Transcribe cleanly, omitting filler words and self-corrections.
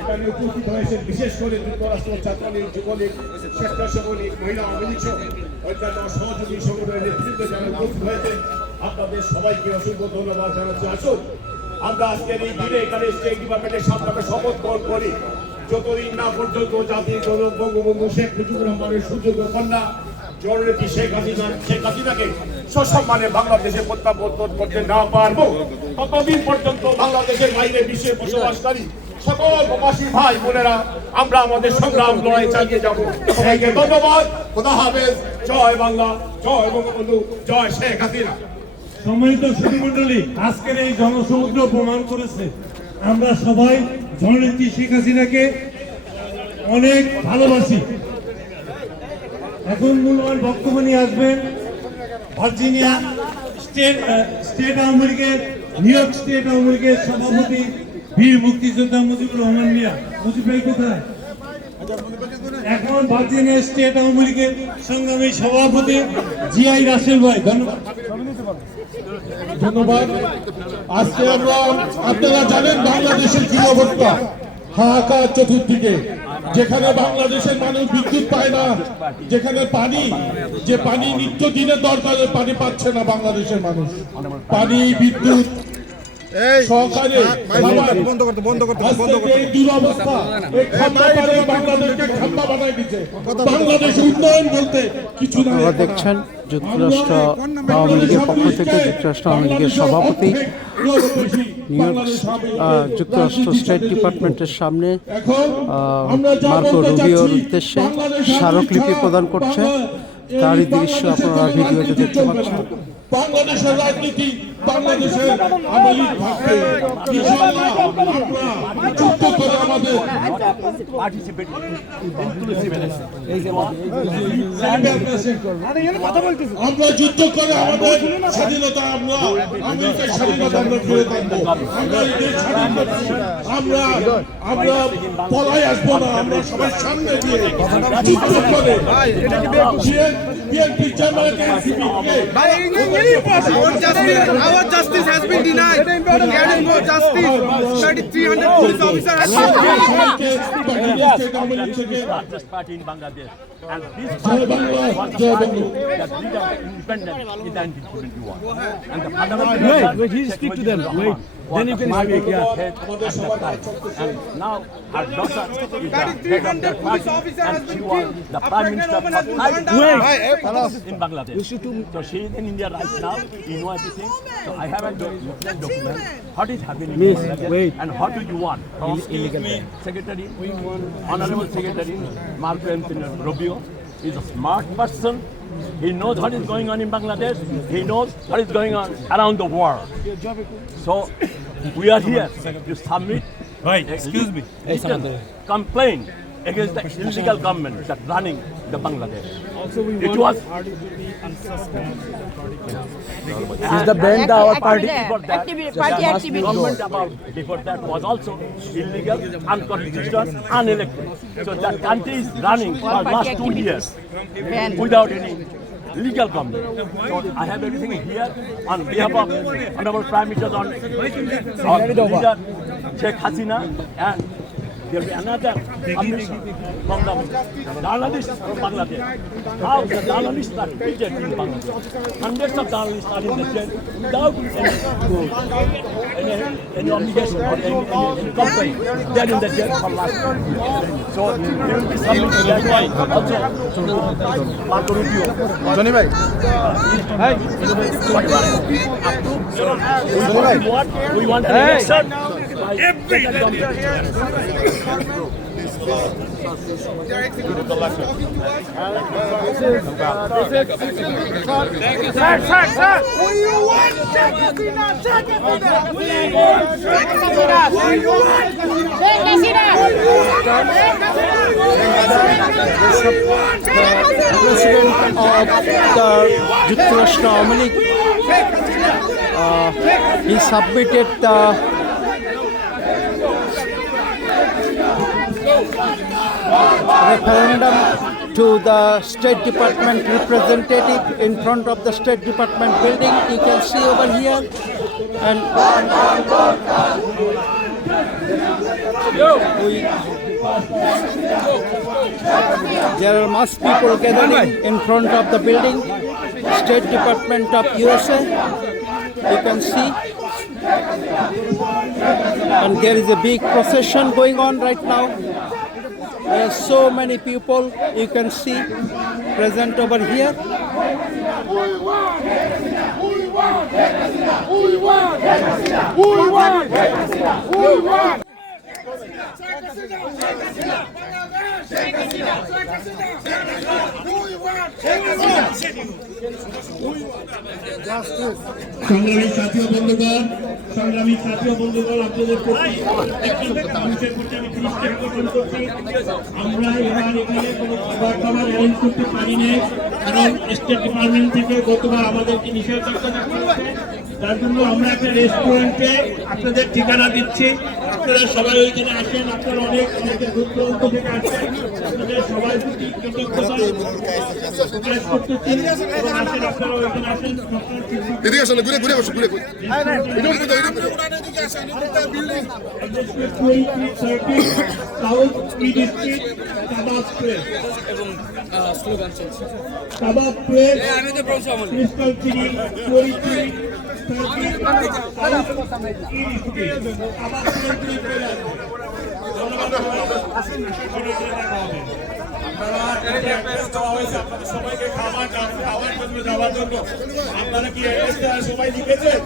এখানে উপস্থিত হয়েছেন বিশেষ করে যুক্তরাষ্ট্র ছাত্রলীগ, যুবলীগ, স্বেচ্ছাসেবক মহিলা আওয়ামী লীগ সহ অন্যান্য সহযোগী সংগঠনের নেতৃত্বে যারা উপস্থিত হয়েছেন, আপনাদের সবাইকে অসংখ্য ধন্যবাদ জানাচ্ছি। আসুন আমরা আজকের এই দিনে এখানে স্টেট ডিপার্টমেন্টের সামনে শপথ গ্রহণ করি। যতদিন না পর্যন্ত জাতির জনক বঙ্গবন্ধু শেখ মুজিবুর রহমানের সুযোগ্য কন্যা জননেত্রী শেখ হাসিনাকে সসম্মানে বাংলাদেশে প্রত্যাবর্তন করতে না পারবো, ততদিন পর্যন্ত বাংলাদেশের বাইরে বিশ্বে বসবাসকারী সকল প্রবাসী ভাই বোনেরা আমরা আমাদের সংগ্রাম লড়াই চালিয়ে যাবো। সবাইকে ধন্যবাদ। খোদা হাফেজ। জয় বাংলা, জয় বঙ্গবন্ধু, জয় শেখ হাসিনা। সম্মানিত সুধীমণ্ডলী, আজকের এই জনসমুদ্র প্রমাণ করেছে আমরা সবাই জননেত্রী শেখ হাসিনাকে অনেক ভালোবাসি। এখন মূল্যবান বক্তব্য নিয়ে আসবেন ভার্জিনিয়া স্টেট আওয়ামী লীগের, নিউ ইয়র্ক স্টেট আওয়ামী লীগের সভাপতি বীর মুক্তিযোদ্ধা মুজিবুর রহমান মিয়া। মুজিব ভাই কোথায়? এখন ভার্জিনিয়া স্টেট আওয়ামী লীগের সংগ্রামী সভাপতি জিআই রাসেল ভাই। ধন্যবাদ। ধন্যবাদ। আজকে আমরা, আপনারা জানেন বাংলাদেশের কি অবস্থা, হাহাকার চতুর্দিকে। যেখানে বাংলাদেশের মানুষ বিদ্যুৎ পায় না, যেখানে পানি, যে পানি নিত্য দিনের দরকার, পানি পাচ্ছে না বাংলাদেশের মানুষ। পানি, বিদ্যুৎ সহকারে বাংলাদেশ উন্নয়ন বলতে কিছু না। দেখছেন যুক্তরাষ্ট্র আওয়ামী লীগের পক্ষ থেকে যুক্তরাষ্ট্র আওয়ামী লীগের সভাপতি নিউ ইয়র্ক যুক্তরাষ্ট্র স্টেট ডিপার্টমেন্টের সামনে মার্কো রুবিওর উদ্দেশ্যে স্মারকলিপি প্রদান করছে। তারই দৃশ্য আপনারা ভিডিওতে দেখতে পাচ্ছেন। বাংলাদেশের রাজনীতি, বাংলাদেশের আওয়ামী লীগ ভাববে ইনশাআল্লাহ আমরা যুদ্ধ করে আমাদের আমরা যুদ্ধ করে আমাদের স্বাধীনতা, আমরা আমেরিকার স্বাধীনতা আমরা ফিরে আনবো। আমরা এই দেশ স্বাধীন করবো। আমরা পলাই আসবো না। আমরা সবাই সামনে দিয়ে যুদ্ধ করে BNP Jamaat Our justice has been denied. Getting more justice. 300 police officers have been largest party in Bangladesh. And this party was the party that became independent in 1971. And the fundamental Wait, speak to them. Wait, then you can speak. Yeah. And now her daughter is the head of that party, and she was the prime minister for 5 years in Bangladesh. So she is in India right now. You know everything. So I have a document. What is happening in Bangladesh, and what do you want from Secretary, Honorable Secretary Marco Antonio Rubio is a smart person. He knows what is going on in Bangladesh. He knows what is going on around the world. So we are here to submit complaint against the illegal government that running the Bangladesh. Also, we It was is the band our party. before that, government about before that was also illegal, unconstitutional, unelected. So that country is running for last 2 years without any legal government. So I have everything here on behalf of Honorable Prime Minister on leader Sheikh Hasina, and there will be another commission from the journalists from Bangladesh. How the journalists are treated in Bangladesh. Hundreds of journalists are in the jail without any obligation or any complaint. They are in the jail for last year. So they will be submitting that point also to Marco Rubio. Johnny bhai. We want an election. President of the Yukthrashtra Awami League, he submitted the referendum to the State Department representative in front of the State Department building. You can see over here, and There are mass people gathering in front of the building, State Department of USA. You can see, and there is a big procession going on right now. There are so many people you can see present over here. সংগ্রামী সাথী ও বন্ধুগণ, আপনাদের প্রতি মানুষের প্রতি আমি দৃষ্টি আকর্ষণ করছি। আমরা এবার এখানে কোনো খাবার অ্যারেঞ্জ করতে পারি নাই, কারণ স্টেট ডিপার্টমেন্ট থেকে গতবার আমাদেরকে নিষেধাজ্ঞা দেওয়া হয়েছে। তার জন্য আমরা একটা রেস্টুরেন্টে আপনাদের ঠিকানা দিচ্ছি, আপনারা সবাই ওইখানে আসেন। আপনারা অনেকে দূর দূরান্ত থেকে আসেন, আপনাদের সবাই প্রতি কৃতজ্ঞতা প্রকাশ করতেছি এবং আসেন, আপনারা ওইখানে আসেন। এদিকে আসলে ঘুরে ঘুরে বসো ঘুরে ঘুরে 2330 South Street Street, Kabab Place. Kabab Place, Crystal City, 2330 South Street Street. Kabab Place. আপনাদের সবাইকে খাবার জন্য যাওয়ার জন্য আপনারা কি সবাই লিখেছেন?